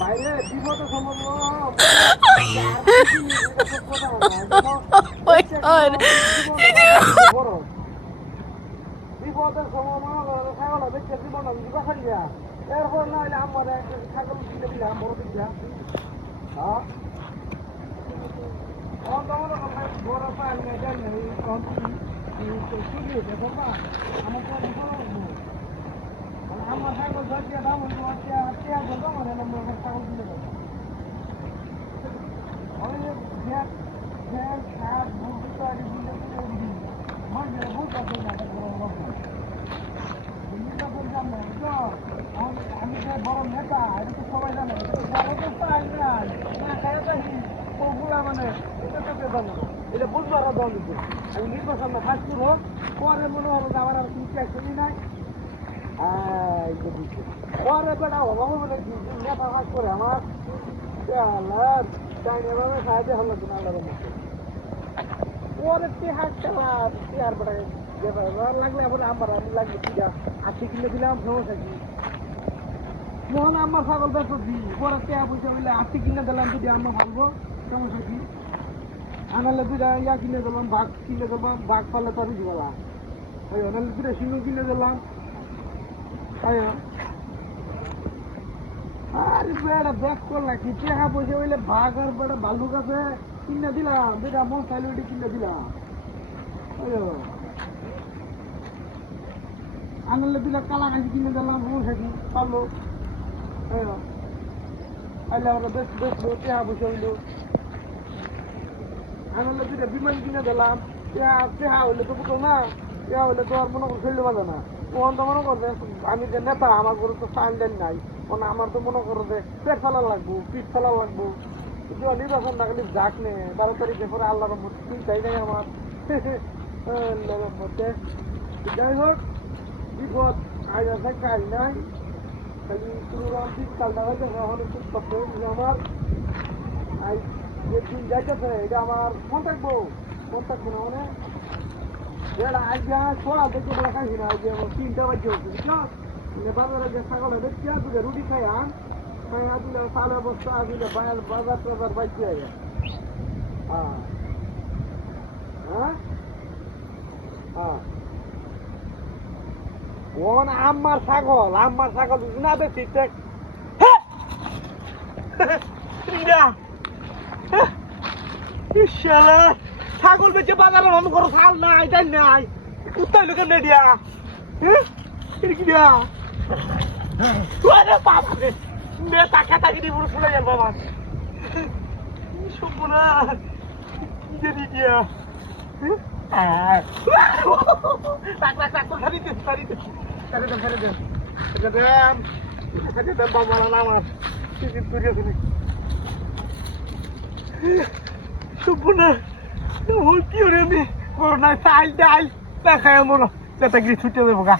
বাইরে বিপদ বিপদের সময় ছাগল দেখতে জীবন বাসাইয়া এরপর না হলে আমার ছাগল কিনে দিলাম বড় দিকটা হ্যাঁ বড় পাল জানি দেখো না আমার ছাগল ধরিয়া দাম মানে ছাগল কিনে দেবো আমি যে বড় নেতা এটা তো সবাই জানে ওগুলা মানে এটা বুঝবার দল দিচ্ছে আমি নির্বাচন ফাঁস করবো পরে মনে হলো যে আমার আর কিছু অ্যাকশনই নাই পরে বেটা হবো বলে নেতা ফাঁস করে আমার চাইনিভাবে সাহায্য হলো কিনা আল্লাহর মধ্যে পরে তেহার খেলা তেহার বেটাকে লাগলে আবার আমার আমি লাগবে কিনা 80 কিলো দিলাম সমস্যা কি মোহন আমার ছাগল বেশ দিই পরে তেহা পয়সা বললে 80 কিনে দিলাম যদি আমরা ভাববো সমস্যা কি আনালে দুইটা ইয়া কিনে দিলাম বাঘ কিনে দিলাম বাঘ পালে তো বুঝি বলা ওই আনালে দুইটা সিংহ কিনে দিলাম তাই আরে বেড়া ব্যাক করলা কি তেহা পয়সা বললে বাঘ আর বেড়া ভাল্লুক আছে কিনে দিলাম দুইটা মন সাইলুটি কিনে দিলাম ওই আনালে দুইটা কালা কাঁচি কিনে দিলাম সমস্যা কি পারলো আইলে আমরা বেশ বেশ তেহা পয়সা হইলো আনালে দুইটা বিমান কিনে দিলাম তেহা হইলে তো বুঝো না তেহা হইলে তো আর মনে করে ফেলতে পারবে না তখন তো মনে করবে আমি যে নেতা আমার ঘরে তো সাইলেন নাই মানে আমার তো মনে করো যে পেট ফেলা লাগবো পিঠ ফেলা লাগবো নির্বাচন না খালি যাক নে 12 তারিখে পরে আল্লাহর মধ্যে চিন্তাই নাই আমার আল্লাহর মধ্যে যাই হোক বিপদ আজ আছে কাল নাই খালি পুরোরাম শীতকালটা হয়েছে এখন খুব কষ্ট আমার যে দিন যাইতেছে এটা আমার মন থাকবো না মানে এটা আজকে ছোড়া দেখে বলে খাইছি না আজকে 3টা বাজে হচ্ছে বুঝছো বাজারে যে ছাগল দেখছি দুটো রুটি খাই আন খাইয়া দিলে সালে বস্তা দিলে বাজার টাজার বাইকে হ্যাঁ হ্যাঁ হ্যাঁ ওন আমার ছাগল না বেশি ছাগল বেঁচে বাজারে মনে করো ছাল নাই তাই নাই কুত্তাই লোকের নেই দিয়া কি দিয়া বাবা নেতা খেতা গিরি পুরো ফুলে গেল বাবা শুনবো না কি জানি দিয়া সম্পূর্ণ কি আমি চাইল ডাইল দেখায় আমার ছুটে দেবো গা